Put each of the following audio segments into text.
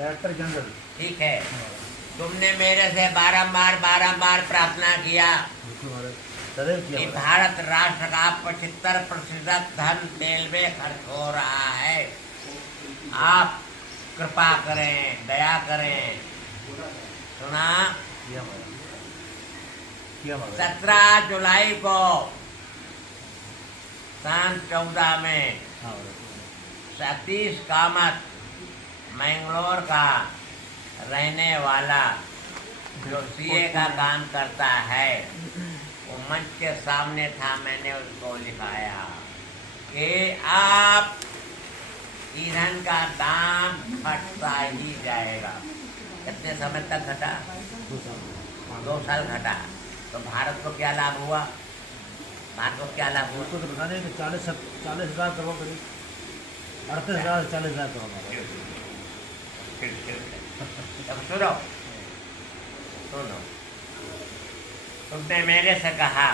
Director general. ठीक है, तुमने मेरे से बारंबार प्रार्थना किया कि भारत राष्ट्र का 75% धन तेल में खर्च हो रहा है, आप कृपा करें, दया करें। सुना? 17 जुलाई को सन 14 में सतीश कामत मैंगलोर का रहने वाला जो सीए का काम करता है, वो मंच के सामने था। मैंने उसको लिखाया कि आप ईंधन का दाम घटता ही जाएगा। कितने समय तक घटा? 2 साल घटा। तो भारत को क्या लाभ हुआ? भारत को क्या लाभ हुआ? उसको तो बता दें कि 40,000 करोड़ करीब 38,000 से 40,000 करोड़। अब सुनो, तुमने मेरे से कहा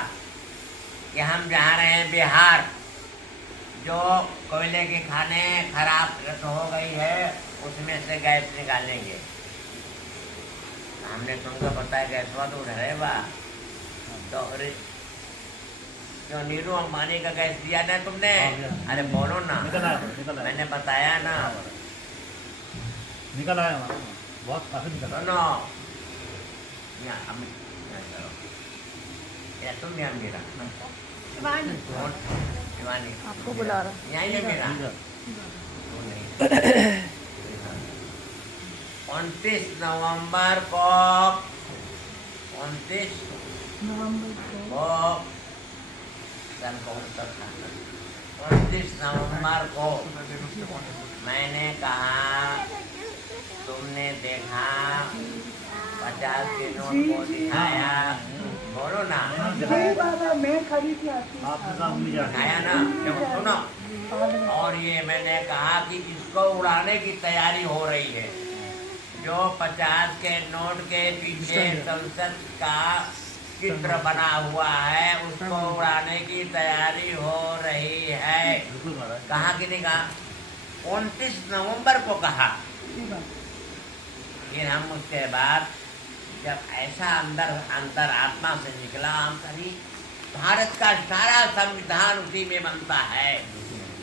कि हम जा रहे हैं बिहार, जो कोयले की खाने खराब हो गई है उसमें से गैस निकालेंगे। हमने तुमको बताया गैस तो उधर है बा, तो जो नीरू अंबानी का गैस दिया ना तुमने, अरे बोलो ना, निकल मैंने बताया ना, निकल आया हमारा, बहुत काफी निकल आया। सुनो, तुम यहाँ मेरा शिवानी आपको बुला रहा। यहीं है मेरा। 29 नवंबर को 29 नवंबर को मैंने कहा, तुमने देखा 50 के नोट को दिखाया, बोलो ना, बाबा मैं खड़ी थी दिखाया ना, जब सुनो। और ये मैंने कहा कि इसको उड़ाने की तैयारी हो रही है। जो 50 के नोट के पीछे संसद का चित्र बना हुआ है, उसको उड़ाने की तैयारी हो रही है। कहा कि नहीं कहा? 29 नवंबर को कहा। फिर हम उसके बाद जब ऐसा अंदर आत्मा से निकला, हम कभी भारत का सारा संविधान उसी में बनता है,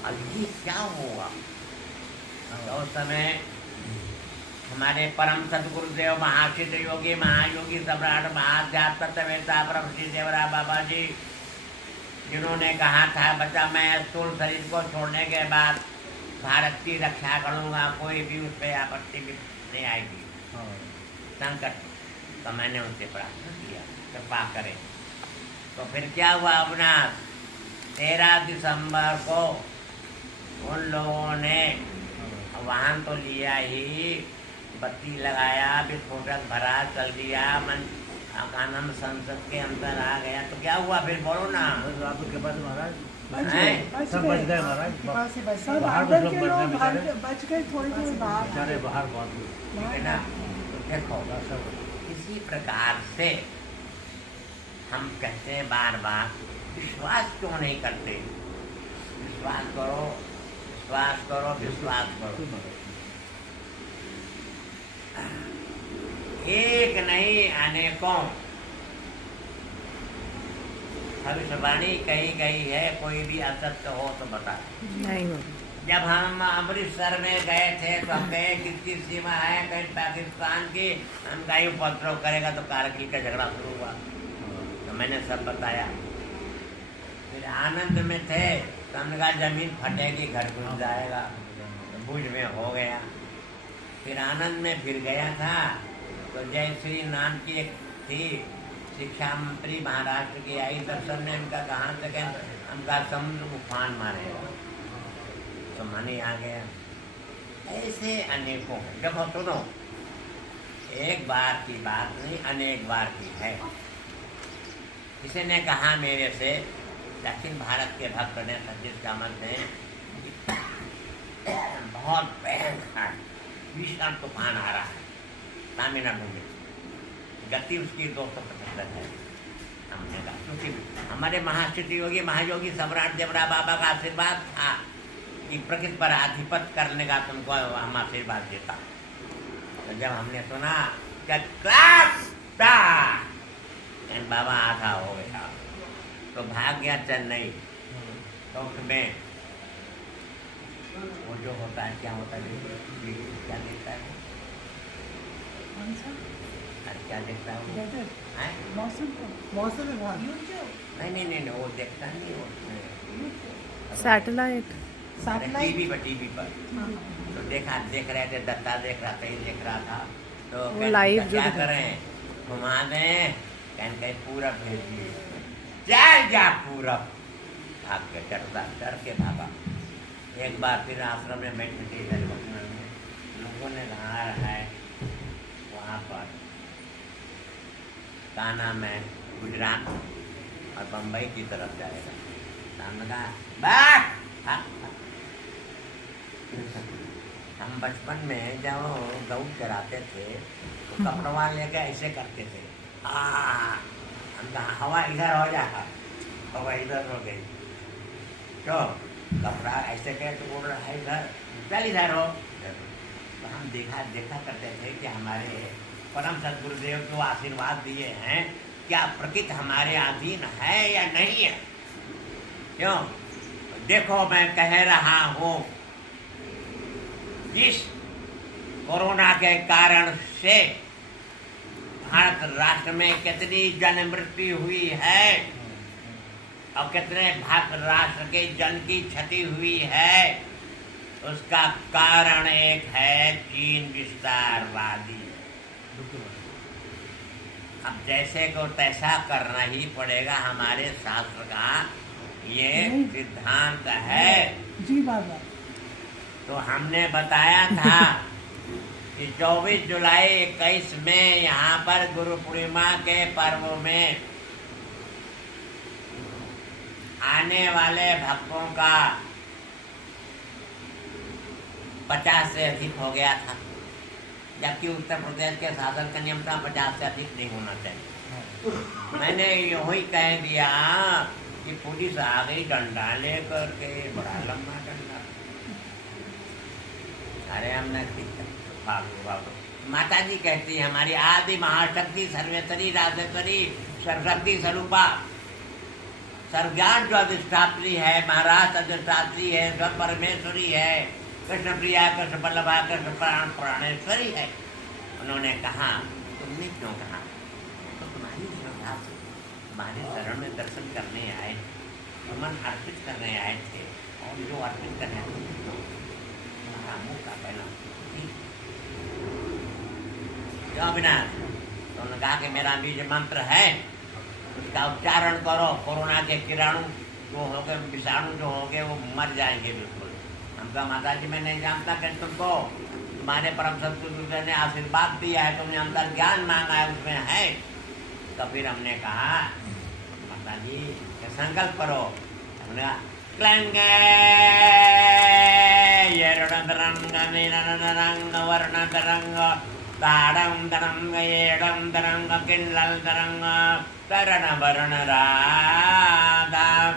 अब ये क्या होगा? तो उस समय हमारे परम सदगुरुदेव महासिद्ध योगी महायोगी सम्राट महाध्यात्म तत्ववेत्ता परम श्री देवरा बाबा जी, जिन्होंने कहा था, बच्चा मैं स्थूल शरीर को छोड़ने के बाद भारत की रक्षा करूँगा, कोई भी उस पर आपत्ति नहीं आएगी, संकट। तो मैंने उनसे प्रार्थना किया कृपा करें। तो फिर क्या हुआ अपना 13 दिसंबर को उन लोगों ने वाहन तो लिया ही, बत्ती लगाया, विस्फोटक भरा, चल दिया, आनंद संसद के अंदर आ गया। तो क्या हुआ फिर, बोलो ना। आपके पास महाराज सब बच गए महाराज, बाहर बच गए, थोड़ी बाहर बहुत ठीक है ना। तो देखो, इसी प्रकार से हम कहते हैं बार बार, विश्वास क्यों नहीं करते? विश्वास करो, विश्वास करो, विश्वास करो। एक नहीं अनेकों भविष्यवाणी कही गई है, कोई भी असत्य हो तो बता। नहीं हो। जब हम अमृतसर में गए थे तो हम गए, किसकी सीमा है, कहीं पाकिस्तान की, हम कहीं उपद्रव करेगा तो कारगिल का झगड़ा शुरू हुआ, तो मैंने सब बताया। फिर आनंद में थे तो हमने कहा जमीन फटेगी, घर घुस जाएगा, तो भुज में हो गया। फिर आनंद में फिर गया था तो जयश्री नाम की एक थी शिक्षा मंत्री महाराष्ट्र की, आई दर्शन ने, उनका कहाँ से गए, हमका समुद्र उफान मारेगा, तो माने आ गया। ऐसे अनेकों, जब सुनो, एक बार की बात नहीं, अनेक बार की है। किसी ने कहा मेरे से, दक्षिण भारत के भक्त ने, सतीश कामत ने, बहुत भयंकर भीषण तूफान आ रहा है तमिलनाडु में, गति उसकी 275 है। हमने कहा क्योंकि हमारे महासिद्ध योगी महायोगी सम्राट देवरा बाबा का आशीर्वाद था कि प्रकृति पर आधिपत्य करने का तुमको हम आशीर्वाद देता। तो जब हमने सुना कि क्लास बाबा आधा हो गया तो भाग गया चेन्नई। तो उसमें वो जो होता है क्या होता है क्या देखता है कौन सा? अरे क्या देखता है वो? वेदर, हैं? मौसम विभाग, नहीं वो देखता नहीं वो सैटेलाइट, टीवी पर तो देख रहे थे, दत्ता देख रहा था, ये देख रहा था। तो वो लाइव जो क्या दिखा- करें, घुमा दें, कहीं पूरब भेज दिए। चल जा पूरब, भाग के डर के भागा। एक बार फिर आश्रम में बैठे थे इधर लखनऊ में, लोगों ने कहा है वहाँ पर का नाम है गुजरात और बम्बई की तरफ जाएगा। हमने कहा बैठ, हम बचपन में जब गऊ चराते थे तो कपड़वा लेके ऐसे करते थे, हम कहा हवा इधर हो जा, हवा इधर हो गई, तो कपड़ा ऐसे कहे तो बोल रहा है इधर, चल इधर हो। तो हम देखा करते थे कि हमारे परम सदगुरुदेव जो आशीर्वाद दिए हैं क्या प्रकृति हमारे अधीन है या नहीं है। क्यों? देखो मैं कह रहा हूँ इस कोरोना के कारण से भारत राष्ट्र में कितनी जन मृत्यु हुई है और कितने भारत राष्ट्र के जन की क्षति हुई है। उसका कारण एक है चीन विस्तारवादी। अब जैसे को तैसा करना ही पड़ेगा, हमारे शास्त्र का ये सिद्धांत है। जी बाबा। तो हमने बताया था कि 24 जुलाई 21 में यहाँ पर गुरु पूर्णिमा के पर्व में आने वाले भक्तों का 50 से अधिक हो गया था, जबकि उत्तर प्रदेश के शासन का नियम था 50 से अधिक नहीं होना चाहिए। मैंने यही कह दिया कि पुलिस आ गई डंडा लेकर के, बड़ा लंबा डंडा। अरे हमने माता जी कहती है हमारी आदि महाशक्ति सर्वेश्वरी राजेश्वरी सरस्वती स्वरूपा सर्वज्ञान जो अधिष्ठात्री है, महाराज अधिष्ठात्री है, सब परमेश्वरी है, कृष्ण प्रिया, कृष्ण बल्लभा, कृष्ण प्राण प्राणेश्वरी है। उन्होंने कहा तुमने क्यों कहा? तो तुम्हारी श्रद्धा से तुम्हारे शरण में दर्शन करने आए, मन अर्पित करने आए थे, और जो अर्पित करने तुम्हारा मुँह का पहला क्यों अविनाश? तो उन्होंने कहा कि मेरा बीज मंत्र है, उसका उच्चारण करो, कोरोना के कीटाणु जो हो गए, विषाणु जो हो गए वो मर जाएंगे बिल्कुल। हम कहा माता जी मैं नहीं जानता कि तुमको तुम्हारे परम सदगुरु ने आशीर्वाद दिया है, तुमने अंदर ज्ञान मांगा है उसमें है। तो फिर हमने कहा माता जी संकल्प करो। हमने कहा क्लंगे ये रंग वर्ण तरंग ताड़म तरंग येड़म तरंग किल्लल तरंग करण वर्ण राधा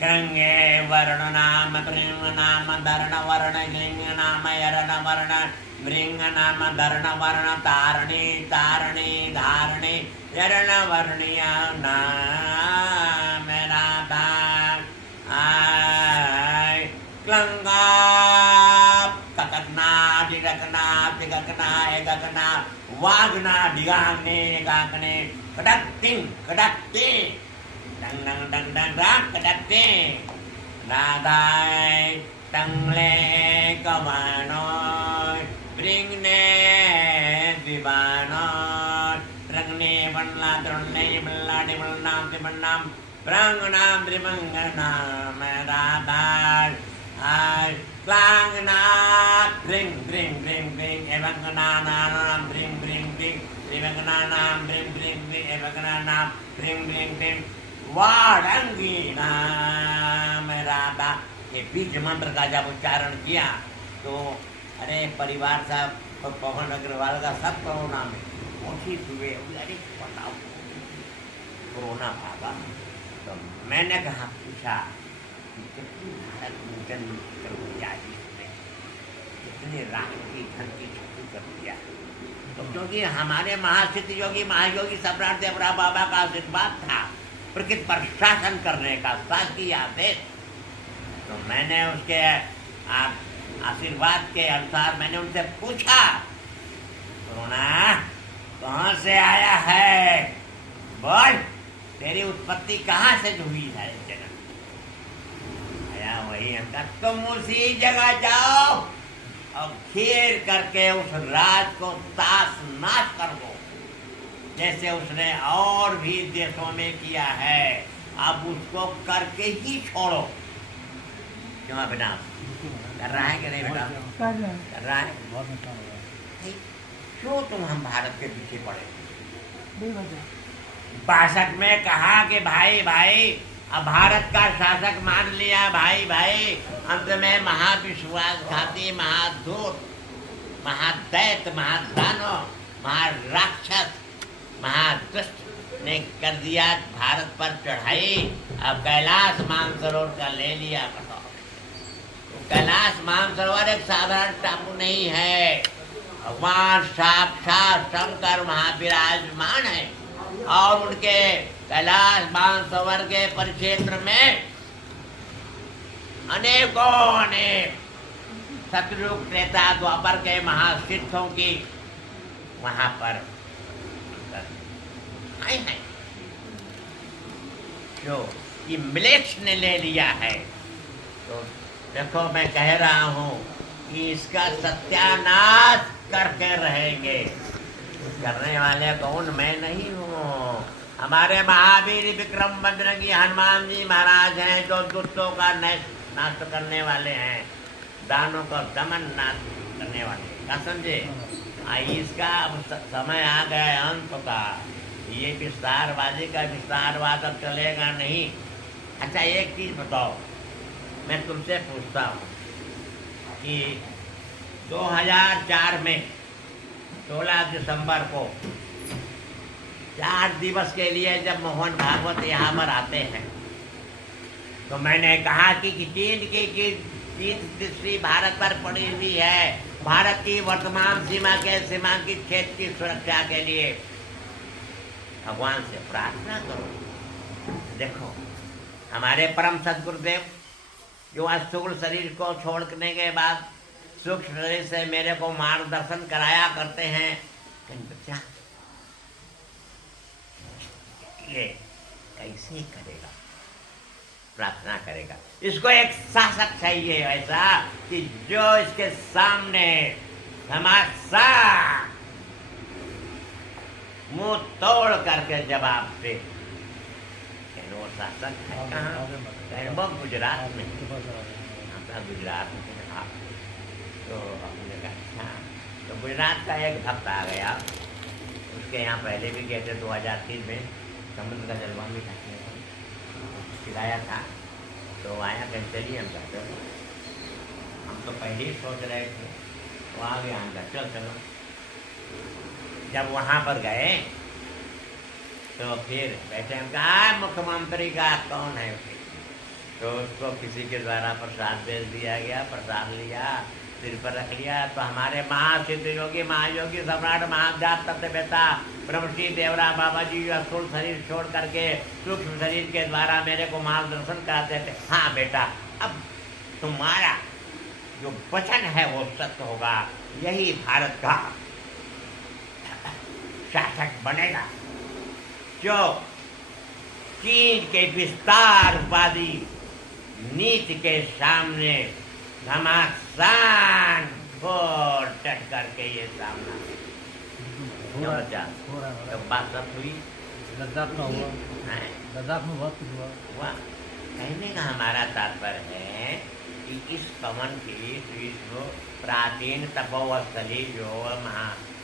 कृंगे वर्ण नाम प्रेम नाम धरण वर्ण लिंग नाम यरण वर्ण मृंग नाम धरण वर्ण तारणी तारणी धारणी यरण वर्णीय नाम राधा आय क्लंगा ककना दिगकना दिगकना एककना वागना दिगाने गागने कड़कतिं कड़कते डंग डंग डंग डंग डंग कड़कते राधाय तंगले कवानो ब्रिंगने दिवानो रंगने बनला द्रोणे बल्ला दिवलनाम दिवलनाम ब्रंगनाम द्रिमंगनाम राधाय आय क्लांगनाथ ब्रिंग ब्रिंग ब्रिंग ब्रिंग एवंगनानाम ब्रिंग ब्रिंग ब्रिंग एवंगनानाम ब्रिंग ब्रिंग ब्रिंग एवंगनानाम ब्रिंग ब्रिंग ब्रिंग वारंगी नाम राधा। ये बीज मंत्र का जब उच्चारण किया तो अरे परिवार साहब पवन अग्रवाल का सब कोरोना में कोशिश हुए। अरे बताओ कोरोना भागा। तो मैंने कहा पूछा कितनी भारत में जन्म कितने राष्ट्र की धन की क्योंकि हमारे महासिद्ध योगी महायोगी सम्राट देवरा बाबा का आशीर्वाद था प्रकृति पर शासन करने का, शासकीय आदेश। तो मैंने उसके आशीर्वाद के अनुसार मैंने उनसे पूछा, करुणा कहाँ से आया है, बोल तेरी उत्पत्ति कहाँ से हुई है जगह? आया वही अंदर, तुम उसी जगह जाओ और घेर करके उस राज को ताश नाश कर दो, जैसे उसने और भी देशों में किया है। अब उसको करके ही छोड़ो। क्यों बेटा, कर रहा है कि नहीं बेटा? कर रहे हैं। कर रहा है। बहुत नुकसान हो रहा है। क्यों तुम हम भारत के पीछे पड़े? बेवजह 62 में कहा कि भाई भाई अब भारत का शासक मान लिया, भाई भाई अंत में महाविश्वासघाती, महाधूत, महादैत, महादानव, महाराक्षस, महादुष्ट ने कर दिया भारत पर चढ़ाई। अब कैलाश मानसरोवर का ले लिया। तो कैलाश मानसरोवर एक साधारण टापू नहीं है, भगवान साक्षात शंकर वहाँ विराजमान है और उनके कैलाश मानसरोवर के परिक्षेत्र में अनेक सतयुग त्रेता द्वापर के महासिद्धों की वहां पर आए हैं, जो ये मिलेक्स ने ले लिया है। तो देखो मैं कह रहा हूं कि इसका सत्यानाश करके रहेंगे। करने वाले कौन? मैं नहीं हूँ, हमारे महावीर विक्रम बजरंगी हनुमान जी महाराज हैं, जो दुष्टों का नाश करने वाले हैं, दानों का दमन नाश करने वाले। क्या समझे? इसका अब समय आ गया है अंत का। ये विस्तारवादी का विस्तारवाद अब चलेगा नहीं। अच्छा एक चीज बताओ, मैं तुमसे पूछता हूँ कि 2004 में 16 दिसंबर को 4 दिवस के लिए जब मोहन भागवत यहाँ पर आते हैं, तो मैंने कहा कि चीन की दृष्टि भारत पर पड़ी हुई है। भारत की वर्तमान सीमा के सीमांकित क्षेत्र की सुरक्षा के लिए भगवान से प्रार्थना करो। देखो हमारे परम सदगुरुदेव जो आज स्थूल शरीर को छोड़ने के बाद सूक्ष्म शरीर से मेरे को मार्गदर्शन कराया करते हैं। बच्चा ये कैसे करेगा? प्रार्थना करेगा। इसको एक शासक चाहिए ऐसा कि जो इसके सामने घमासान मुंह तोड़ करके जवाब दे। वो शासक है कहाँ? वो गुजरात में, गुजरात में था। तो हमने कहा अच्छा। तो गुजरात का एक भक्त आ गया, उसके यहाँ पहले भी गए थे 2003 में, समुद्र का जलवा भी खिलाया था। तो आया चलिए हम जाते हैं। हम तो पहले ही सोच रहे थे, वो आ गया, हम चल चलो। जब वहाँ पर गए तो फिर बैठे, हम कहा मुख्यमंत्री का कौन है? तो उसको किसी के द्वारा प्रसाद भेज दिया गया, प्रसाद लिया, सिर पर रख लिया। तो हमारे महासिद्ध योगी महायोगी सम्राट महाजात तत्ववेता ब्रह्मश्री देवरा बाबा जी स्थूल शरीर छोड़ करके सूक्ष्म शरीर के द्वारा मेरे को मार्गदर्शन कराते थे। हाँ बेटा, अब तुम्हारा जो वचन है वो सत्य होगा, यही भारत का शासक बनेगा, जो चीन के विस्तारवादी नीति के सामने घमासान घोर डट करके ये सामना हो रहा है। तो बात सब हुई। लद्दाख में हुआ, हैं? लद्दाख में बहुत कुछ हुआ। हुआ। कहने का हमारा तात्पर्य है कि इस पवन की विश्व प्राचीन तपोस्थली जो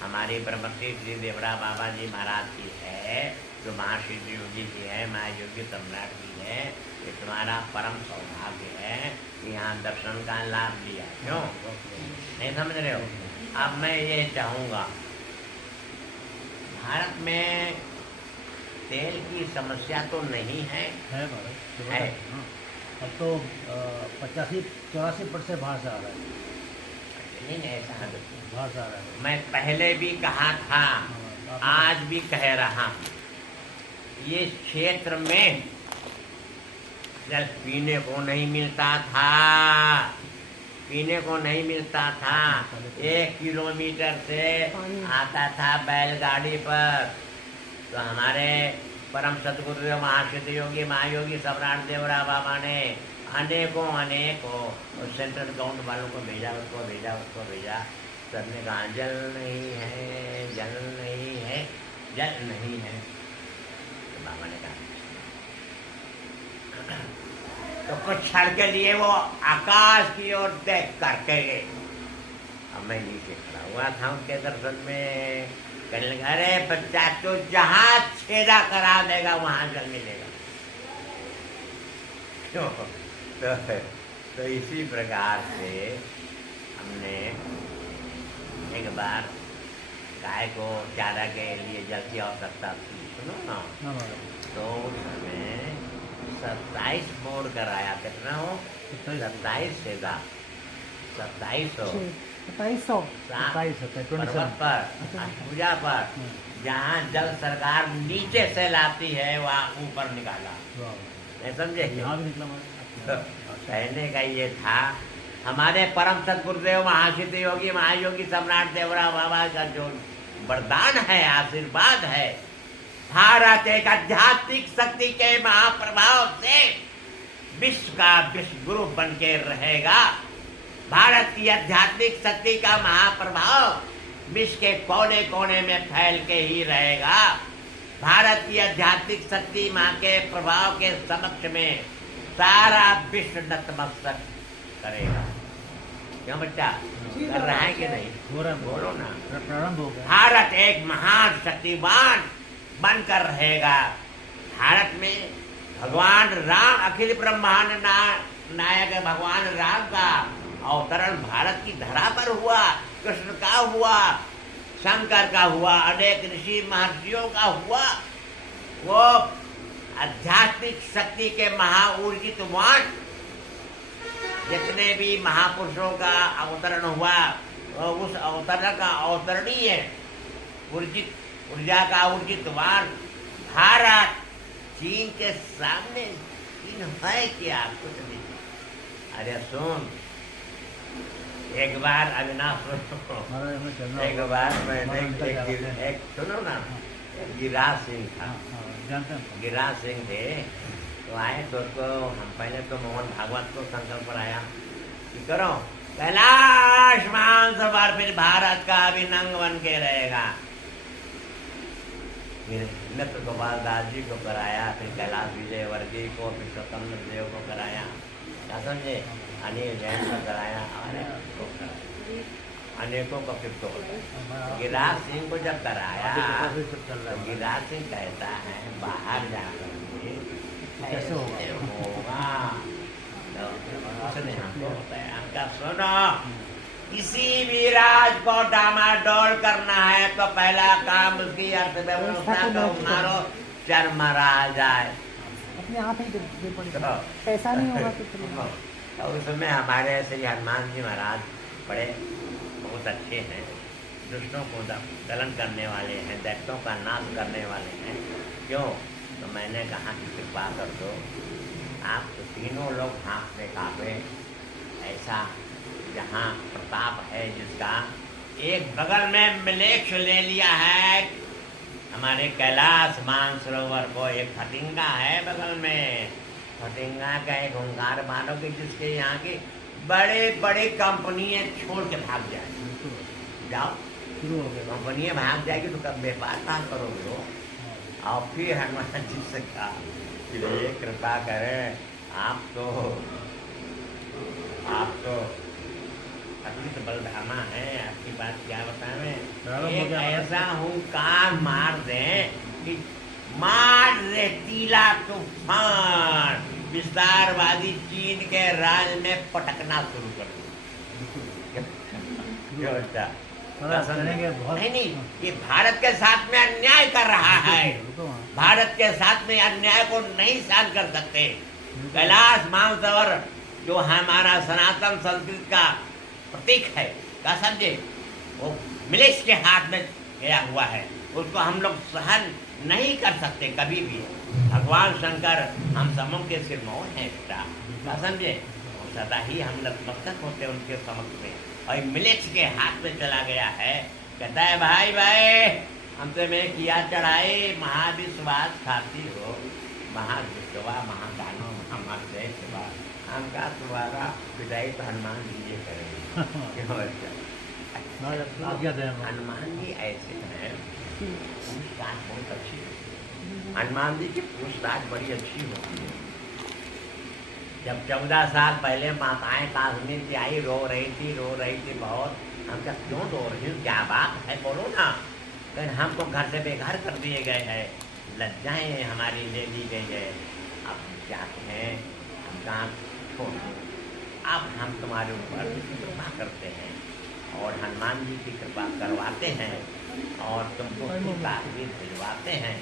हमारी ब्रह्मश्री श्री देवरा बाबा जी महाराज की है, जो महासिद्ध योगी की है, महायोगी सम्राट की है, ये तुम्हारा परम सौभाग्य है कि यहाँ दर्शन का लाभ लिया। क्यों नहीं समझ रहे हो? अब मैं ये चाहूँगा, भारत में तेल की समस्या तो नहीं है? भारत है। हाँ। अब तो 85-84% बाहर से आ रहा है। नहीं ऐसा है। बहुत सारा है। मैं पहले भी कहा था, आज भी कह रहा हूं, ये क्षेत्र में जल पीने को नहीं मिलता था, पीने को नहीं मिलता था। 1 किलोमीटर से आता था बैलगाड़ी पर। तो हमारे परम सदगुरुदेव महासिद्ध योगी महायोगी सम्राट देवरा बाबा ने अनेकों और सेंट्रल गवर्नमेंट वालों को भेजा, उसको भेजा। सबने कहा जल नहीं है, जल नहीं है, जल नहीं है। तो बाबा ने कहा तो कुछ क्षण के लिए वो आकाश की ओर देख करके गए। अब मैं नीचे खड़ा हुआ था उनके दर्शन में। कहने लगा, अरे बच्चा तो जहां छेदा करा देगा वहां जल मिलेगा। क्यों? तो इसी प्रकार से हमने एक बार गाय को चारा के लिए जल की आवश्यकता थी, सुनो ना। तो उस समय 27 बोर कराया। कितना हो? 27 से 2700 पर्वत पर पूजा पर जहाँ जल सरकार नीचे से लाती है वहाँ ऊपर निकाला। नहीं समझे? कहने का ये था, हमारे परम सदगुरुदेव महासिद्ध योगी महायोगी सम्राट देवरा बाबा का जो वरदान है, आशीर्वाद है, भारत एक आध्यात्मिक शक्ति के महाप्रभाव से विश्व का विश्व गुरु बन के रहेगा। भारत की आध्यात्मिक शक्ति का महाप्रभाव विश्व के कोने कोने में फैल के ही रहेगा। भारत की आध्यात्मिक शक्ति माँ के प्रभाव के समक्ष में सारा विश्व नतमस्तक करेगा। क्यों बच्चा? कर रहा है कि नहीं? बोलो ना। प्रारंभ हो गया। भारत एक महान शक्तिवान बनकर रहेगा। भारत में भगवान राम, अखिल ब्रह्मांड नायक भगवान राम का अवतरण भारत की धरा पर हुआ। कृष्ण का हुआ, शंकर का हुआ, अनेक ऋषि महर्षियों का हुआ। वो आध्यात्मिक शक्ति के महाऊर्जितवान जितने भी महापुरुषों का अवतरण हुआ, उस अवतरण का अवतरणीय ऊर्जा का ऊर्जितवान भारत चीन के सामने। चीन है क्या? कुछ नहीं। अरे सुन, एक बार अविनाश सुनो, एक बार मैंने एक सुनो ना, गिरिराज सिंह था, गिरिराज सिंह थे। तो आए तो हम पहले तो मोहन भागवत को संकल्प आया कि करो कैलाश मान सवार, फिर भारत का अभिनंग बन के रहेगा। फिर मित्र गोपाल दास जी को कराया, फिर कैलाश विजय वर्गीय को, फिर स्वतंत्र देव को कराया, क्या समझे, अनिल जैन को कराया, अनेकों को फिर तो गिरिराज सिंह को जब कराया तो गिरिराज सिंह कहता है बाहर जाकर कैसे होगा। उसने हमको बताया का सुनो, किसी भी राज को डामाडोल करना है तो पहला काम उसकी अर्थव्यवस्था को मारो, चरमरा जाए। अपने आप ही पैसा नहीं होगा तो उसमें हमारे श्री हनुमान जी महाराज बड़े बहुत अच्छे हैं, दुष्टों को दलन करने वाले हैं, दैत्यों का नाश करने वाले हैं। क्यों? तो मैंने कहा कि कृपा कर दो, आप तो तीनों लोग हाथ में काबे, ऐसा जहाँ प्रताप है जिसका, एक बगल में मिलेक्ष ले लिया है हमारे कैलाश मानसरोवर को, एक फटिंगा है बगल में, फटिंगा का एक ओंकार मानो कि जिसके यहाँ की बड़े बड़े कंपनियां छोड़ के भाग जाए, जाओ कंपनियां भाग जाएगी तो कब व्यापार कहाँ करोगे हो। और फिर हनुमान जी से कहा कि ये कृपा करें, आप तो अतिरिक्त बलधामा है, आपकी बात क्या बताएं। एक ऐसा हुंकार मार दें कि मार रेतीला तूफान विस्तारवादी चीन के राज में पटकना शुरू कर दो। नहीं, ये भारत के साथ में अन्याय कर रहा है, भारत के साथ में अन्याय को नहीं सहन कर सकते। कैलाश मानसरोवर जो हमारा सनातन संस्कृति का प्रतीक है, क्या समझे? वो मिलेक्स के हाथ में गया हुआ है, उसको हम लोग सहन नहीं कर सकते कभी भी। भगवान शंकर हम सबों के सिरमौर हैं बेटा, क्या समझे? वो सदा ही हम नतमस्तक होते हैं उनके समक्ष में, और मिलेक्स के हाथ में चला गया है। कहता है भाई भाई हम तुम्हें किया चढ़ाई, महाविश्वास खाती हो, महाविश्वा महाकानो महामय सेवा, हमका तुम्हारा विदाई तो हनुमान जी ये करेंगे। क्यों अच्छा? आज्ञा दें हम। हनुमान जी ऐसे हैं, पूछताछ बहुत अच्छी होती है। हनुमान जी की पूछताछ बड़ी अच्छी होती है। जब 14 साल पहले माताएं काश्मीर की आई, रो रही थी बहुत। हम क्या क्यों रो रही हूँ, क्या बात है बोलो ना। लेकिन हमको घर से बेघर कर दिए गए हैं, लज्जाएं हमारी ले ली गई है। अब क्या कहें, हम काम छोड़ दो, अब हम तुम्हारे ऊपर कृपा करते हैं और हनुमान जी की कृपा करवाते हैं और तुमको काश्मीर भिजवाते हैं।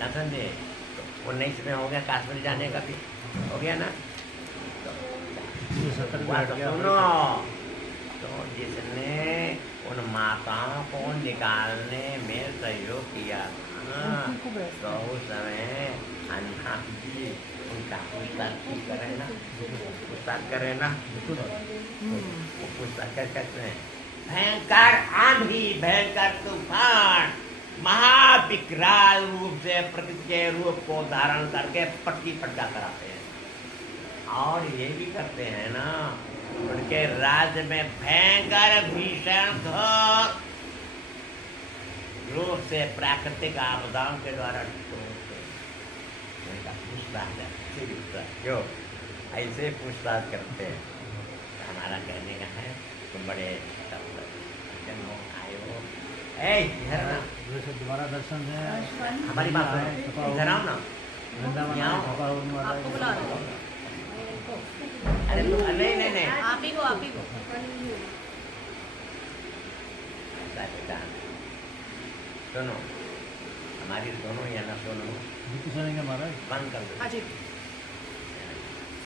ना समझे? तो 19 में हो गया काश्मीर जाने का भी हो गया ना। तो सुनो, तो जिसने उन माताओं को निकालने में सहयोग किया था, तो उस समय हनुमान जी उनका पूछताछ करें ना, पूछताछ करें ना। वो पूछताछ करते हैं, भयंकर आंधी, भयंकर तूफान, महाविकराल रूप से प्रकृति के रूप को धारण करके पटकी पटका कराते हैं। और ये भी करते हैं ना, उनके राज्य में भयंकर भीषण घोर रूप से प्राकृतिक आपदाओं के द्वारा पूछताछ क्यों ऐसे पूछताछ करते हैं। तो हमारा कहने का है तुम बड़े आए हो, वैसे दोबारा दर्शन है। हमारी बात सुनो, इधर आओ ना। वृंदावन यहाँ में थका होने वाला आपको है। बुला रहा हूँ। अरे नहीं आप ही को सुनो, हमारी दोनों या ना सुनो, सुनेंगे महाराज। बंद कर दो। हाँ जी।